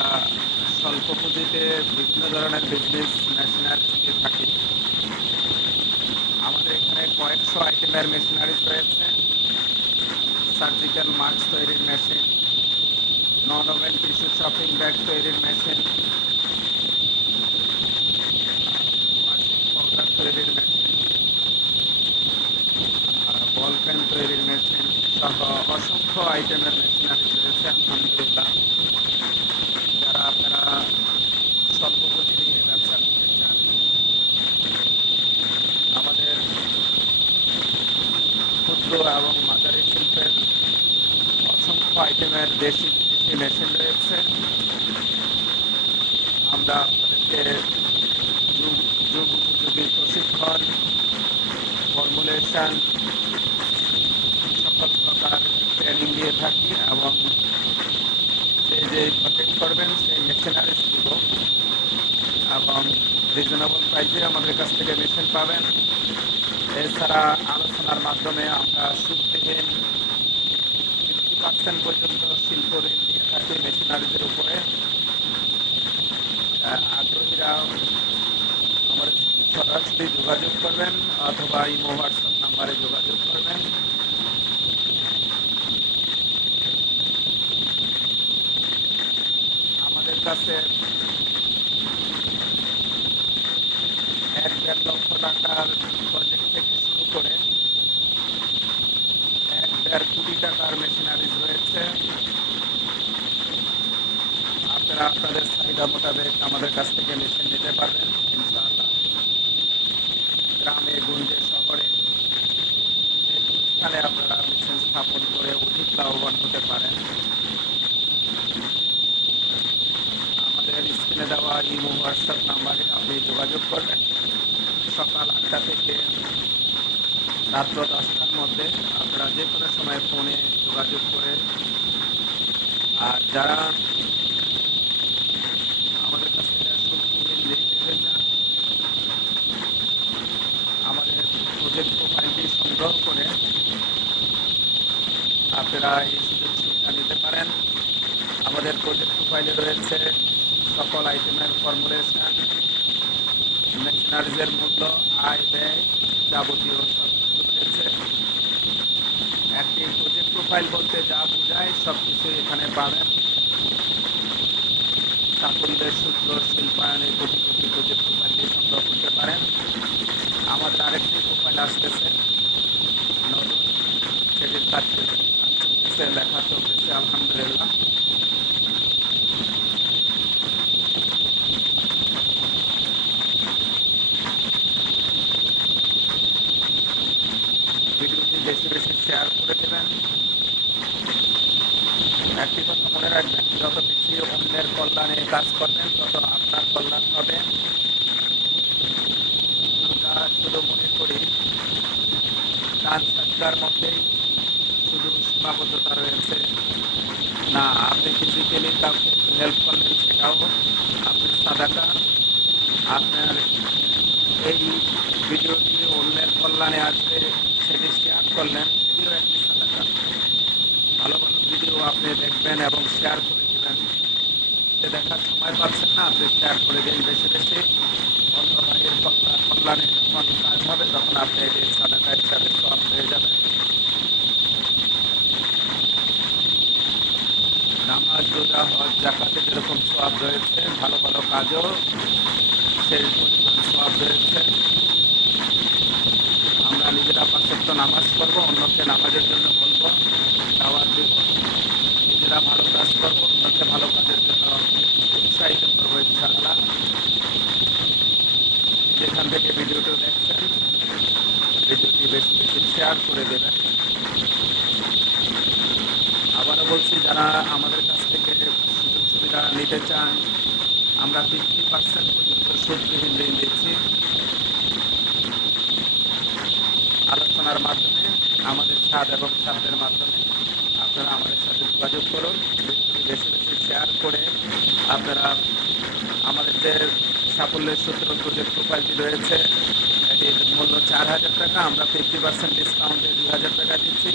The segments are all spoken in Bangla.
আমরা স্বল্প পুঁজিতে বিভিন্ন ধরনের বিজনেস মেশিনারি দিয়ে থাকি। আমাদের এখানে কয়েকশো আইটেমের মেশিনারিজ রয়েছে। সার্জিক্যাল মাস্ক তৈরির machine non woven tissue shopping bag তৈরির মেশিন তৈরির মেশিন বল পেন তৈরির মেশিন সহ অসংখ্য আইটেমের মেশিনারি রয়েছে, আলহামদুলিল্লাহ যারা আপনারা স্বল্প পুঁজি নিয়ে ব্যবসা করতে চান আমাদের ক্ষুদ্র এবং মাঝারি শিল্পের অসংখ্য আইটেমের দেশি বিদেশি মেশিন রয়েছে। আমরা আপনাদেরকে যুগ যুগ উপযোগী প্রশিক্ষণ ফর্মুলেশন সকল প্রকার ট্রেনিং দিয়ে থাকি এবং যে যে প্রজেক্ট করবেন, সেই মেশিনারিজ দিব এবং রিজনেবল প্রাইসে আমাদের কাছ থেকে মেশিন পাবেন। এছাড়া আলোচনার মাধ্যমে আমরা সুদবিহীন পার্সেন্ট পর্যন্ত শিল্প ঋণ দিয়ে থাকি মেশিনারিজের উপরে আগ্রহীরা আমাদের সরাসরি যোগাযোগ করবেন অথবা ইমো হোয়াটসঅ্যাপ নাম্বারে যোগাযোগ করবেন। আমাদের কাছে এক দেড় লক্ষ টাকার প্রজেক্ট থেকে শুরু করে এক দেড় কোটি টাকার মেশিনারিজ রয়েছে আপনারা আপনাদের চাহিদা মোতাবেক আমাদের কাছ থেকে মেশিন নিতে পারবেন, ইনশাআল্লাহ। গ্রামে, গঞ্জে, শহরে স্থানে আপনারা মেশিন স্থাপন করে অধিক লাভবান হতে পারেন। আমাদের স্ক্রিনে দেওয়া ইমো হোয়াটসঅ্যাপ নাম্বারে আপনি যোগাযোগ করবেন। সকাল আটটা থেকে রাত্র দশটার মধ্যে আপনারা যে কোনো সময় ফোনে যোগাযোগ করে আর যারা আমাদের কাছ থেকে সুবিধা দেখতে চান আমাদের প্রজেক্ট প্রোফাইলটি সংগ্রহ করে আপনারা এই সুবিধা নিতে পারেন। আমাদের প্রজেক্ট প্রোফাইলে রয়েছে সকল আইটেমের ফর্মুলেশন মেশিনারিজের মূল্য, আয়, ব্যয় যাবতীয় সব কিছু রয়েছে। একটি প্রজেক্ট প্রোফাইল বলতে যা বোঝায় সব কিছু এখানে পাবেন। সাফল্যের সূত্র শিল্পায়নের কোটি কোটি প্রজেক্ট প্রোফাইলটি সংগ্রহ করতে পারেন আমাদের আরেকটি প্রোফাইল আসতেছে নতুন সেটির কাজ চলতেছে লেখা চলতেছে আলহামদুলিল্লাহ ভিডিওটি বেশি বেশি শেয়ার করে দেবেন একটি কথা মনে রাখবেন, যত বেশি অন্যের কল্যাণে কাজ করবেন, তত আপনার কল্যাণ হবে। আমরা শুধু মনে করি দান সৎকার মধ্যেই শুধু সীমাবদ্ধতা রয়েছে। না, আপনি ফিজিক্যালি কাউকে হেল্প করলেন সেটাও আপনার সাদাকা আপনার এই ভিডিওটি অন্যের কল্যাণে আসবে, সেটি শেয়ার করলেন সেটিও একটি সাদাকা ভালো ভালো ভিডিও আপনি দেখবেন এবং শেয়ার করে দেবেন যে দেখার সময় পাচ্ছেন না, আপনি শেয়ার করে দিন বেশি বেশি। অন্য ভাইয়ের কল্যাণ যখন কাজ হবে, তখন আপনি এটি সাদাকা হিসাবে সব পেয়ে যাবেন নামাজ, রোজা, হজ জাকাতে যেরকম সব রয়েছে, ভালো ভালো কাজও সেই পরিমাণ সব রয়েছে। আমরা নিজেরা পাঁচক্ত নামাজ পড়ব, অন্যকে নামাজের জন্য বলব দাওয়াত দিব নিজেরা ভালো কাজ করব অন্যকে ভালো কাজের জন্য উৎসাহিত করব ইনশাআল্লাহ যেখান থেকে ভিডিওটি দেখছেন। ভিডিওটি বেশি বেশি শেয়ার করে দেবেন। আবারও বলছি, যারা আমাদের কাছ থেকে সুযোগ সুবিধা নিতে চান, আমরা ফিফটি পার্সেন্ট পর্যন্ত সুদবিহীন ঋণ দিচ্ছি। আলোচনার মাধ্যমে, আমাদের স্বাদ এবং স্বাদের মাধ্যমে আপনারা আমাদের সাথে যোগাযোগ করুন। বেশি বেশি শেয়ার করে আপনারা আমাদের যে সাফল্যের সূত্র প্রজেক্ট প্রোফাইলটি রয়েছে। এটির মূল্য চার হাজার টাকা, আমরা ফিফটি পার্সেন্ট ডিসকাউন্টে দুই হাজার টাকা দিচ্ছি।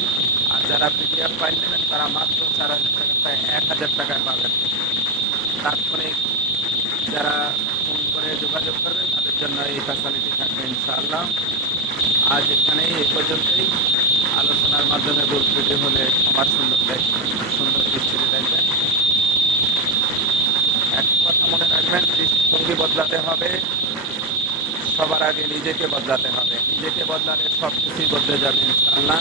আর যারা পিডিএফ ফাইল নেবেন, তারা মাত্র চার হাজার টাকা প্রায় এক হাজার টাকায় পাবেন। তাৎক্ষণিক যারা ফোন করে যোগাযোগ করবেন, তাদের জন্য এই ফ্যাসিলিটি থাকবে ইনশাআল্লাহ। আজ এখানেই এই পর্যন্তই। আলোচনার মাধ্যমে ত্রুটি হলে আমার সুন্দর দেখবেন। সুন্দর দৃষ্টিতে দেখবেন একটি কথা মনে রাখবেন দৃষ্টিভঙ্গি বদলাতে হবে। সবার আগে নিজেকে বদলাতে হবে। নিজেকে বদলালে সব কিছুই বদলে যাবে, ইনশাআল্লাহ।